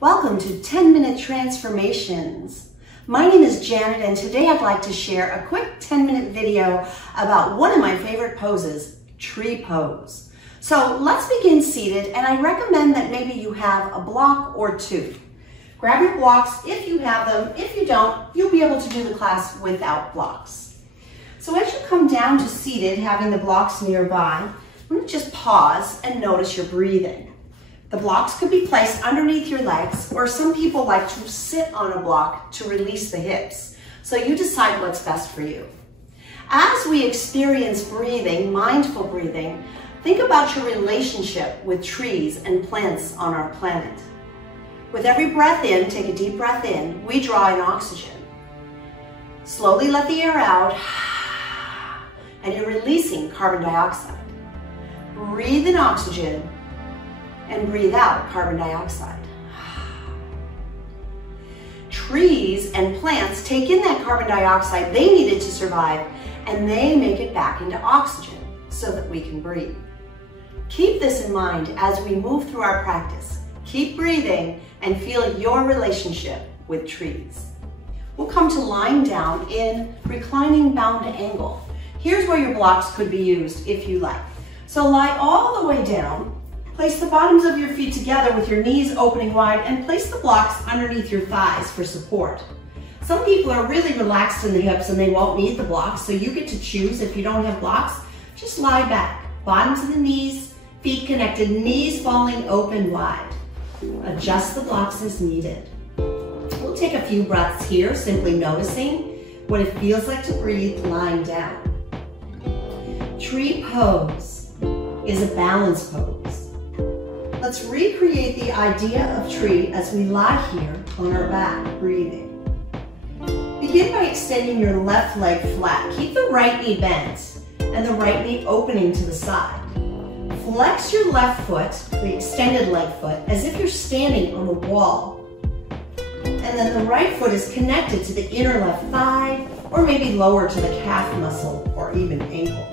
Welcome to 10-Minute Transformations. My name is Janet, and today I'd like to share a quick 10-minute video about one of my favorite poses, tree pose. So let's begin seated, and I recommend that maybe you have a block or two. Grab your blocks if you have them. If you don't, you'll be able to do the class without blocks. So as you come down to seated, having the blocks nearby, I'm going to just pause and notice your breathing. The blocks could be placed underneath your legs, or some people like to sit on a block to release the hips. So you decide what's best for you. As we experience breathing, mindful breathing, think about your relationship with trees and plants on our planet. With every breath in, take a deep breath in, we draw in oxygen. Slowly let the air out, and you're releasing carbon dioxide. Breathe in oxygen, and breathe out carbon dioxide. Trees and plants take in that carbon dioxide they needed to survive, and they make it back into oxygen so that we can breathe. Keep this in mind as we move through our practice. Keep breathing and feel your relationship with trees. We'll come to lying down in reclining bound angle. Here's where your blocks could be used if you like. So lie all the way down. Place the bottoms of your feet together with your knees opening wide, and place the blocks underneath your thighs for support. Some people are really relaxed in the hips and they won't need the blocks, so you get to choose. If you don't have blocks, just lie back. Bottoms of the knees, feet connected, knees falling open wide. Adjust the blocks as needed. We'll take a few breaths here, simply noticing what it feels like to breathe lying down. Tree pose is a balance pose. Let's recreate the idea of tree as we lie here on our back, breathing. Begin by extending your left leg flat. Keep the right knee bent and the right knee opening to the side. Flex your left foot, the extended leg foot, as if you're standing on the wall. And then the right foot is connected to the inner left thigh, or maybe lower to the calf muscle or even ankle.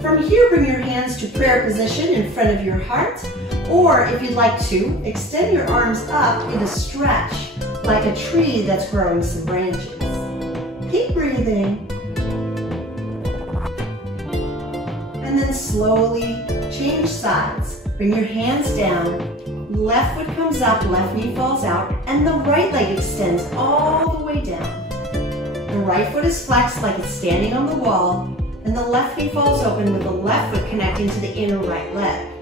From here, bring your hands to prayer position in front of your heart, or if you'd like to, extend your arms up in a stretch, like a tree that's growing some branches. Keep breathing. And then slowly change sides. Bring your hands down, left foot comes up, left knee falls out, and the right leg extends all the way down. The right foot is flexed like it's standing on the wall, and the left knee falls open with the left foot connecting to the inner right leg.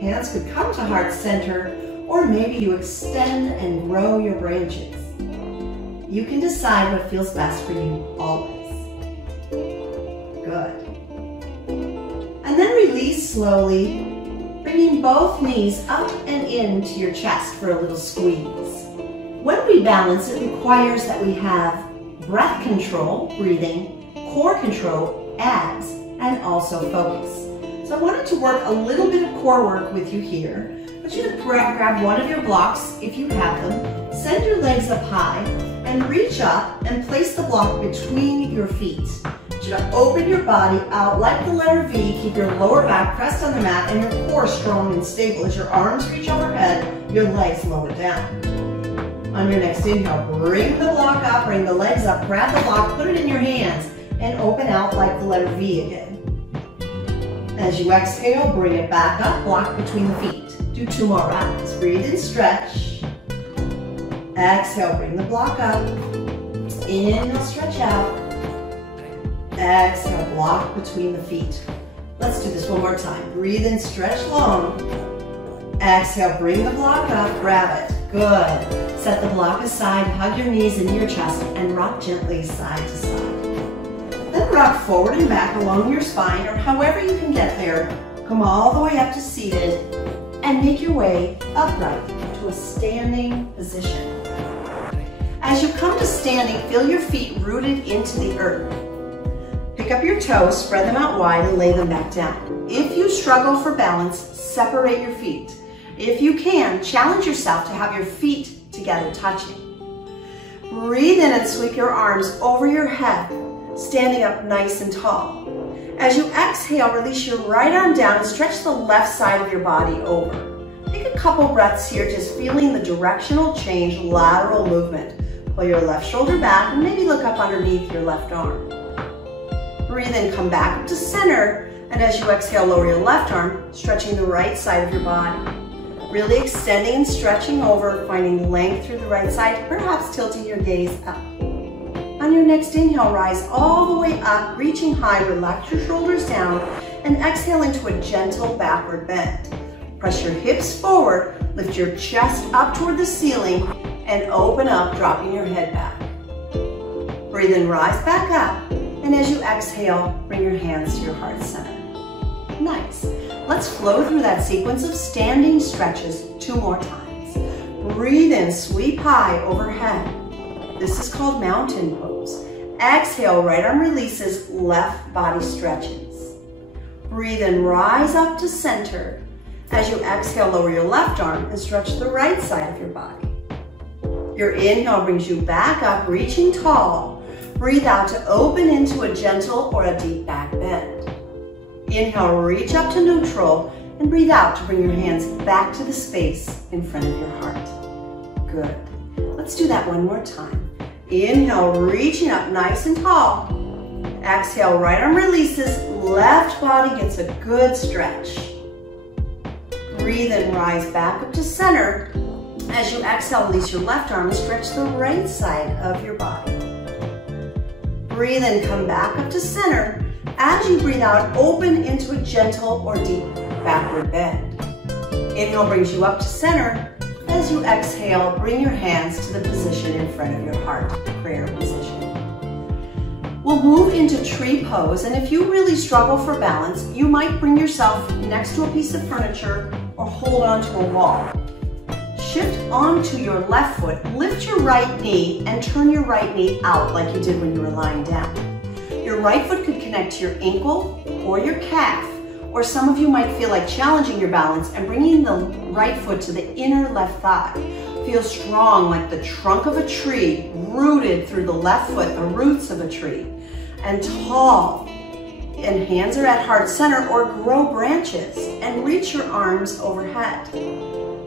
Hands could come to heart center, or maybe you extend and grow your branches. You can decide what feels best for you always. Good. And then release slowly, bringing both knees up and into your chest for a little squeeze. When we balance, it requires that we have breath control, breathing, core control, abs, and also focus. So I wanted to work a little bit of core work with you here. I want you to grab one of your blocks if you have them, send your legs up high, and reach up and place the block between your feet. I want you to open your body out like the letter V, keep your lower back pressed on the mat and your core strong and stable. As your arms reach overhead, your legs lower down. On your next inhale, bring the block up, bring the legs up, grab the block, put it in your hands, and open out like the letter V again. As you exhale, bring it back up, block between the feet. Do 2 more rounds. Breathe in, stretch. Exhale, bring the block up. Inhale, stretch out. Exhale, block between the feet. Let's do this one more time. Breathe in, stretch long. Exhale, bring the block up, grab it. Good. Set the block aside, hug your knees into your chest, and rock gently side to side. Then rock forward and back along your spine, or however you can get there. Come all the way up to seated, and make your way upright to a standing position. As you come to standing, feel your feet rooted into the earth. Pick up your toes, spread them out wide, and lay them back down. If you struggle for balance, separate your feet. If you can, challenge yourself to have your feet together touching. Breathe in and sweep your arms over your head, standing up nice and tall. As you exhale, release your right arm down and stretch the left side of your body over. Take a a couple breaths here, just feeling the directional change, lateral movement. Pull your left shoulder back and maybe look up underneath your left arm. Breathe in, come back up to center. And as you exhale, lower your left arm, stretching the right side of your body. Really extending and stretching over, finding length through the right side, perhaps tilting your gaze up. On your next inhale, rise all the way up, reaching high, relax your shoulders down, and exhale into a gentle backward bend. Press your hips forward, lift your chest up toward the ceiling, and open up, dropping your head back. Breathe in, rise back up, and as you exhale, bring your hands to your heart center. Nice. Let's flow through that sequence of standing stretches 2 more times. Breathe in, sweep high overhead. This is called mountain pose. Exhale, right arm releases, left body stretches. Breathe in, rise up to center. As you exhale, lower your left arm and stretch the right side of your body. Your inhale brings you back up, reaching tall. Breathe out to open into a gentle or a deep back bend. Inhale, reach up to neutral, and breathe out to bring your hands back to the space in front of your heart. Good. Let's do that one more time. Inhale, reaching up nice and tall. Exhale, right arm releases, left body gets a good stretch. Breathe in, rise back up to center. As you exhale, release your left arm and stretch the right side of your body. Breathe in, come back up to center. As you breathe out, open into a gentle or deep backward bend. Inhale brings you up to center. As you exhale, bring your hands to the position in front of your heart, prayer position. We'll move into tree pose, and if you really struggle for balance, you might bring yourself next to a piece of furniture or hold onto a wall. Shift onto your left foot, lift your right knee, and turn your right knee out like you did when you were lying down. Your right foot could connect to your ankle or your calf, or some of you might feel like challenging your balance and bringing the right foot to the inner left thigh. Feel strong like the trunk of a tree, rooted through the left foot, the roots of a tree, and tall. And hands are at heart center, or grow branches and reach your arms overhead.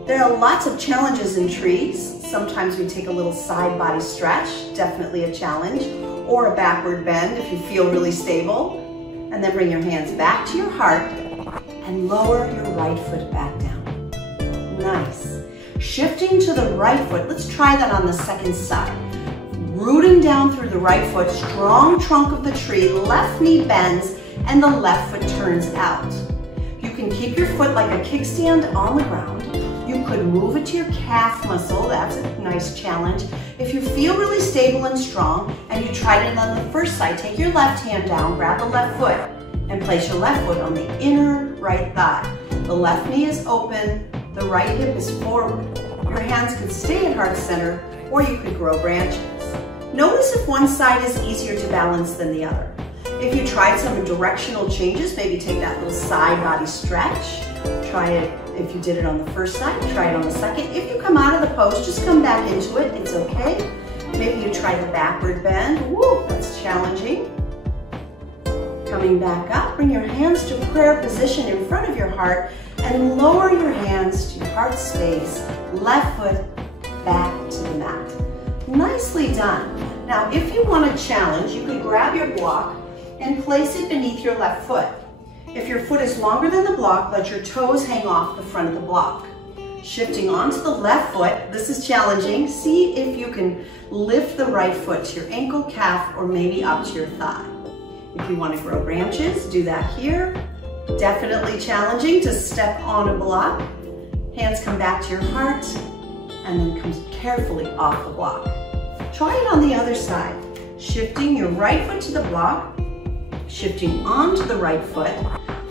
There are lots of challenges in trees. Sometimes we take a little side body stretch, definitely a challenge, or a backward bend if you feel really stable. And then bring your hands back to your heart and lower your right foot back down. Nice. Shifting to the right foot, let's try that on the second side. Rooting down through the right foot, strong trunk of the tree, left knee bends, and the left foot turns out. You can keep your foot like a kickstand on the ground. You could move it to your calf muscle, that's a nice challenge. If you feel really stable and strong, and you tried it on the first side, take your left hand down, grab the left foot, and place your left foot on the inner right thigh. The left knee is open, the right hip is forward. Your hands could stay at heart center, or you could grow branches. Notice if one side is easier to balance than the other. If you tried some directional changes, maybe take that little side body stretch. Try it if you did it on the first side, try it on the second. If you come out of the pose, just come back into it, it's okay. Maybe you try the backward bend. Woo, that's challenging. Coming back up, bring your hands to prayer position in front of your heart and lower your hands to heart space, left foot back to the mat. Nicely done. Now, if you want a challenge, you could grab your block and place it beneath your left foot. If your foot is longer than the block, let your toes hang off the front of the block. Shifting onto the left foot, this is challenging. See if you can lift the right foot to your ankle, calf, or maybe up to your thigh. If you want to grow branches, do that here. Definitely challenging to step on a block. Hands come back to your heart, and then come carefully off the block. Try it on the other side. Shifting your right foot to the block, shifting onto the right foot,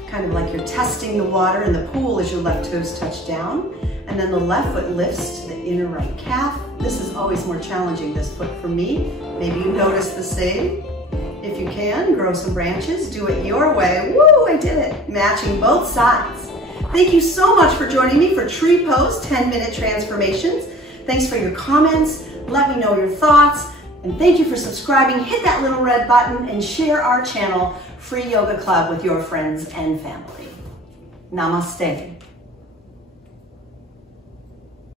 kind of like you're testing the water in the pool as your left toes touch down, and then the left foot lifts to the inner right calf. This is always more challenging, this foot for me. Maybe you notice the same. If you can, grow some branches, do it your way. Woo, I did it. Matching both sides. Thank you so much for joining me for Tree Pose 10-minute transformations. Thanks for your comments. Let me know your thoughts. And thank you for subscribing. Hit that little red button and share our channel, Free Yoga Club, with your friends and family. Namaste.